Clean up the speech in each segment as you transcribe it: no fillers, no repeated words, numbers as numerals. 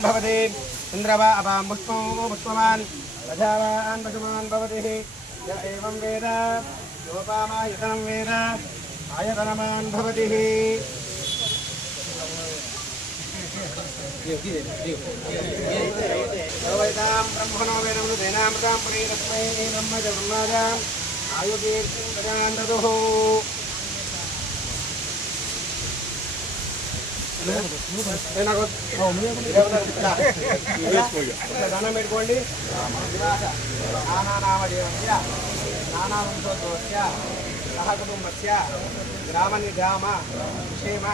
भवति इन्द्रवा अपां पुष्पं पुष्पवान् प्रजावान् पशुमान् भवति य एवं वेद योपामायतनं वेद आयतनमान् भवति सर्वैतां ब्रह्मणो वेदं तेनामृतां पुरीरस्मै ब्रह्म च ब्रह्माजाम् आयुकीर्तिं प्रजान् ददुः దండం పెట్టుకోండి నానానామదేవస్య నానావంశోద్భవస్య సహకుటుంబస్య గ్రామ క్షేమ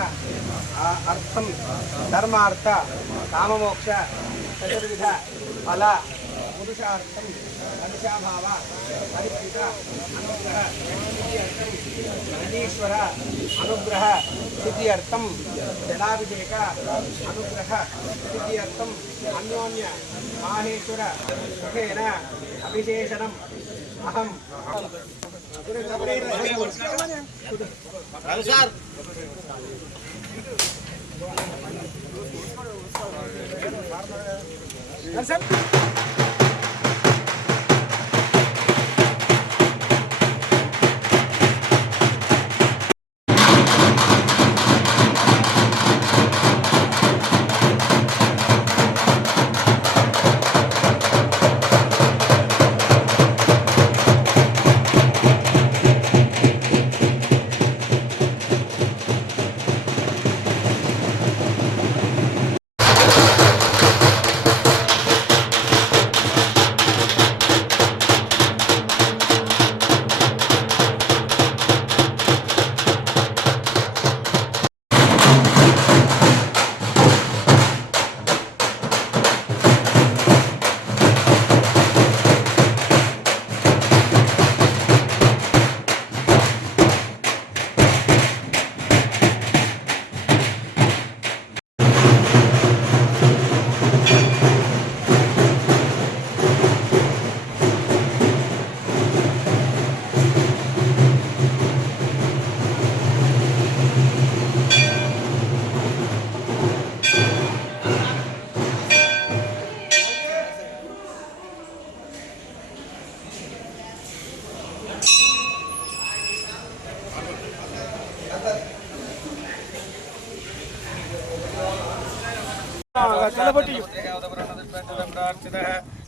అర్థం ధర్మార్థ కామమోక్ష చతుర్విధ ఫల పురుషార్థం అదిశాభావ పరిస్థిత అనుగ్రహ నందీశ్వర అనుగ్రహ సిద్ధ్యర్థం జలాభిషేక అనుగ్రహ సిద్ధ్యర్థం అన్యోన్య మాహేశ్వర సుఖేన అభిషేచనం అహం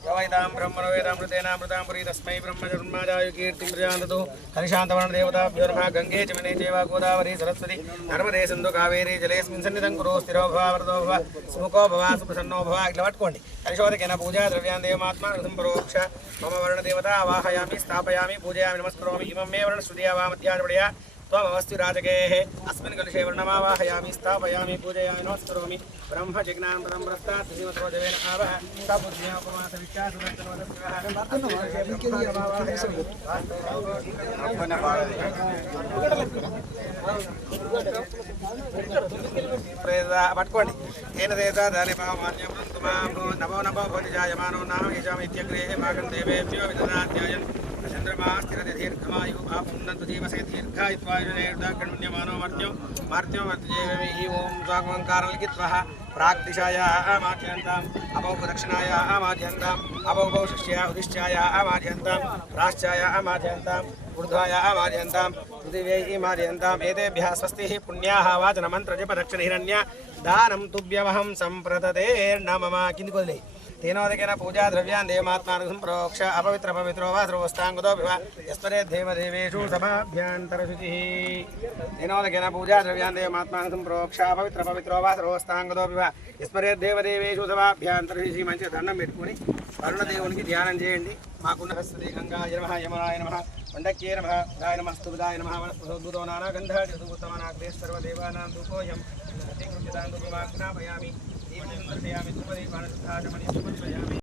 यवैतां ब्रह्मणो वेदामृतेनामृतां पुरी तस्मै ब्रह्मजन्माजायु कीर्तिं प्रजानतु हरिशान्तवर्णदेवताभ्यो नमः गङ्गे चमने चैव गोदावरी सरस्वती नर्मदे सिन्धु कावेरी जलेऽस्मिन् सन्निधं कुरु स्थिरो भव वरदो भव सुमुखो भव सुप्रसन्नो भव इट्ला पट्टुकोंडि हरिशोदकेन पूजा द्रव्यान् देवमात्मानं परोक्ष मम वर्णदेवता आवाहयामि स्थापयामि पूजयामि नमस्करोमि इमं मे वर्णस्तुत्या वामध्याजपडया त्वमवस्तु राजकेः अस्मिन् कलशे वर्णमावाहयामि स्थापयामि पूजयामि नमस्करोमि ब्रह्म जिज्ञानं पदं प्रस्तात् श्रीमतो देवेन आवह सपुज्ञा पट्कोंडि येन देता दाने पावमान्यं नमो नमो भवति जायमानो नाम यजामित्यग्रे मागं देवेभ्यो विदधात्यायन् चंद्रमा स्थिरति दीर्घमायु आपुन्नन्तु जीवसे दीर्घायुत्वायुर्दागण्यमानो मर्त्यो मर्त्यजेवमि ओं स्वागमङ्कारं लिखित्वा प्राक्दिशायाः आमाद्यन्ताम् अभौपदक्षिणायाः आमाद्यन्ताम् अभौभौशिष्या उदिश्चायाः आमाद्यन्ताम् प्राश्चायाः आमाद्यन्ताम् ऊर्ध्वायाः आमाद्यन्ताम् पृथिव्यै आमाद्यन्ताम् एतेभ्यः स्वस्तिः पुण्याः वाचनमन्त्रजपदक्षिणहिरण्य दानं तुभ्यमहं सम्प्रदते नमः किन्दुकोदले तेनोदकेन पूजा द्रव्यान् देवमात्मानं प्रोक्ष अपवित्र पवित्रो वा सर्वस्ताङ्गतो विवा यस्परे देवदेवेषु सभाभ्यन्तरशुचिः तेनोदकेन पूजा द्रव्यान् देवमात्मानं प्रोक्ष अपवित्र पवित्रो वा सर्वस्ताङ्गतो विवा यस्परे देवदेवेषु सभाभ्यन्तरशुचिः మంచి దండం పెట్టుకొని వరుణదేవునికి ధ్యానం చేయండి మాకున్న సరస్వతి గంగాయ నమః యమునాయ నమః కొండక్యే నమః గాయ నమః స్తుభదాయ నమః వనస్పతోద్భూతో నానాగంధ ఉత్తమనాగ్రే సర్వదేవానాం ధూపోయం ప్రతికృత్యదాం ధూపమాగ్నాపయామి दर्शयामि धूपदीपानशुद्धाचमणि समर्पयामि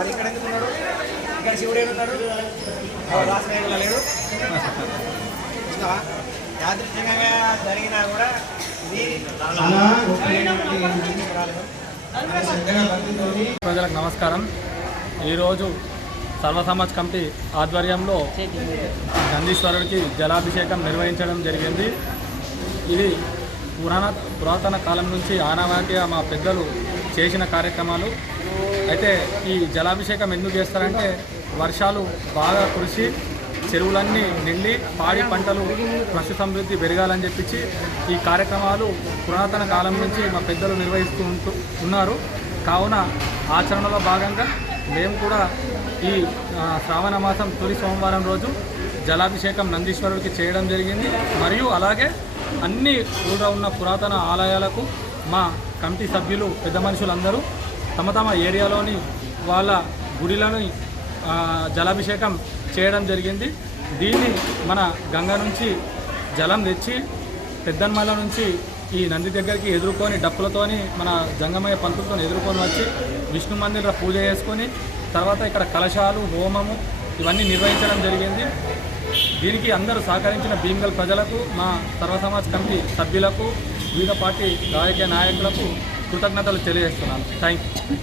మరి ఇక్కడ ఎందుకు ఉన్నాడు? ఇక్కడ శివుడు ఏడున్నాడు? రాసమేగల లేడు. యాదృచ్ఛికంగా జరిగినా కూడా ఇది ప్రజలకు నమస్కారం. ఈరోజు సర్వసమాజ్ కమిటీ ఆధ్వర్యంలో నందీశ్వరుడికి జలాభిషేకం నిర్వహించడం జరిగింది. ఇది పురాతన కాలం నుంచి ఆనవాయితీగా మా పెద్దలు చేసిన కార్యక్రమాలు. అయితే ఈ జలాభిషేకం ఎందుకు చేస్తారంటే వర్షాలు బాగా కురిసి చెరువులన్నీ నిండి పాడి పంటలు పశు సమృద్ధి పెరగాలని చెప్పించి ఈ కార్యక్రమాలు పురాతన కాలం నుంచి మా పెద్దలు నిర్వహిస్తూ ఉన్నారు. కావున ఆచరణలో భాగంగా మేము కూడా ఈ శ్రావణ మాసం తొలి సోమవారం రోజు జలాభిషేకం నందీశ్వరుడికి చేయడం జరిగింది. మరియు అలాగే అన్ని ఊళ్ళో ఉన్న పురాతన ఆలయాలకు మా కమిటీ సభ్యులు పెద్ద మనుషులందరూ తమ తమ ఏరియాలోని వాళ్ళ గుడిలను జలాభిషేకం చేయడం జరిగింది. దీన్ని మన గంగ నుంచి జలం తెచ్చి పెద్దన్మల నుంచి ఈ నంది దగ్గరికి ఎదుర్కొని డప్పులతోని మన జంగమయ్య పంతులతో ఎదుర్కొని వచ్చి విష్ణు మందిర పూజ చేసుకొని తర్వాత ఇక్కడ కలశాలు హోమము ఇవన్నీ నిర్వహించడం జరిగింది. దీనికి అందరూ సహకరించిన భీమ్గల్ ప్రజలకు, మా సర్వసమాజ్ కమిటీ సభ్యులకు, వివిధ పార్టీ రాజకీయ నాయకులకు కృతజ్ఞతలు తెలియజేస్తున్నాను. Thank you.